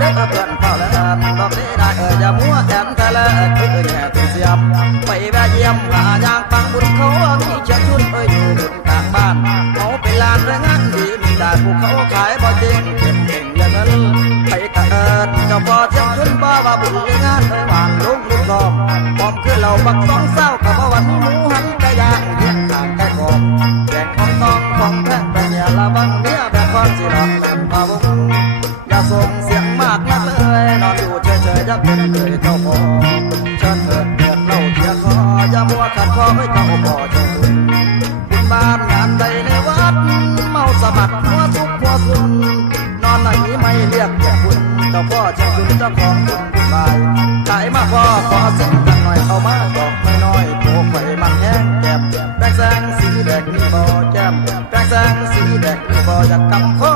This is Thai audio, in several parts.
ได้กับเพื่เฝ้าเลิศดอกนี้ได้เออจะมัวแอนทะเลคือแง่ตุ้เยำไปแวะเยี่ยมหาอย่างฟังบุญเขามีเชิญชุนเอออยู่บนกลางบ้านเขาไป็นลานแรงงานดีมีแต่านภูเขาขายบ่จริงเก็บเก่งอย่างนั้นไปกระเอิดเจ้าพ่อเชิญชุนบ่ว่าบุญงานเอ่ยวางลุงลุงลอมพร้อมคือเราบักสองเศร้ากับวันหมูหันกระยางเลี้ยงทางแก่กองแบ่งของต้องของแท้แต่เนี่ยละบังเนี่ยแบ่ความสิรักเป็นมาวง อย่าส่งเสียงมากนักเลยนอนอยู่เฉยๆอย่าเป็นเลยเจ้าพ่อเชิญเถิดเดือดเล่าเทียคออย่ามัวขัดคอให้เจ้าพ่อเจ้าคุณบุญบ้านงานใดในวัดเมาสมัครหัวทุกหัวสุนนอนไหนไม่เรียกเก็บคุณเจ้าพ่อเจ้าคุณเจ้าของบุญบุญบายขายมาพ่อขอสิ่งกันหน่อยเอามาดอกไม่น้อยๆโผล่ไฟมันแห้งแก้มแดงแสงสีแดงนี่บ่แก้มแดงแสงสีแดงนี่บ่อยากกำข้อ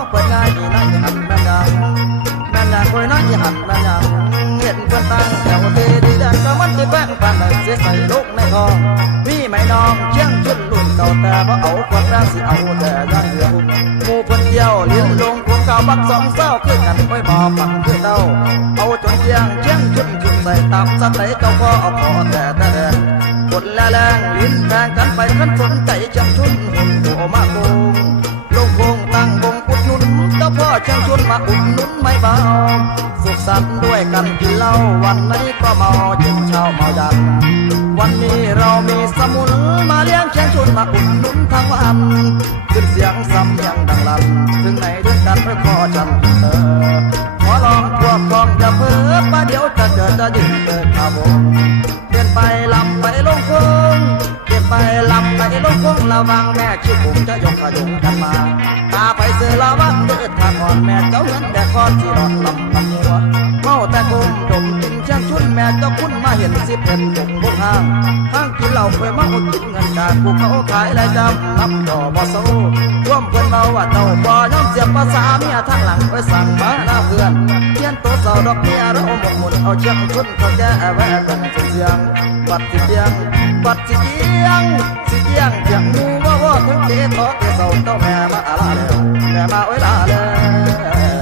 ตั้งแถวเดีแดงก็มันจะแบ่งปันเสียใส่ลูกในทองพี่ไม่น้องเชียงชุนรุ่นเก่าแต่บ่เอาความแรงสิเอาแต่ยังเหลือหมู่เพิ่นเที่ยวเลี้ยงลงควงเก่าบักสองเศร้าคือกันไว้บ่ฟังคือเต้าเอาจนเที่ยงเชียงชุนชุนใส่ตามสไตเจ้าพ่อเอาพอแต่แต่แดงกดและแรงลิ้นแทงกันไปขันสนใจจังชุนหุ่นหัวมาโกงลงโคงตั้งวงอุดหนุนเจ้าพ่อเชียงชุนมาอุดหนุนไม่เบา สุขสันต์ด้วยกันกินเหล้าวันไหนก็เมาเย็นเช้าเมายันวันนี้เรามีสมุนมาเลี้ยงเชียงชุนมาอุดหนุนทั้งวันขึ้นเสียงซ้ำยังดังลั่นถึงไหนด้วยกันไม่พอจำเธอขอลองพวกพ้องอย่าเพ้อประเดี๋ยวจะเจอจะยืนเกิดข่าวงเปลี่ยนไปลำไปลงคงเปลี่ยนไปลำไปลงคงระวังแม่ชิบุ๋มจะยกขยุงกันมาตาไปเสือระวังเดินทางอ่อนแม่เจ้าเงินแต่คอที่รอดลำลำ ม่เจ้าคุณมาเห็นสิเป็นดงบนห้างทางกินเหล้าไปมาอดกินเงินจากผู้เขาขายและจำนับดอกบ่โซ่ร่วมเพื่อนเราว่าเจ้าบ่ยอมเสียบภาษาเมียทางหลังไปสั่งมาหน้าเพื่อนเทียนตัวเสาดอกเมียเราหมกหมุนเอาเชียงชุนเขาแก้แวะกันเสียงบัดสิเสียงบัดสิเสียงสิเสียงเสียงมูว่าว่าถึงเตะทอเตะเสาเจ้าแม่มาอะไรแล้วแม่มาไว้ลาแล้ว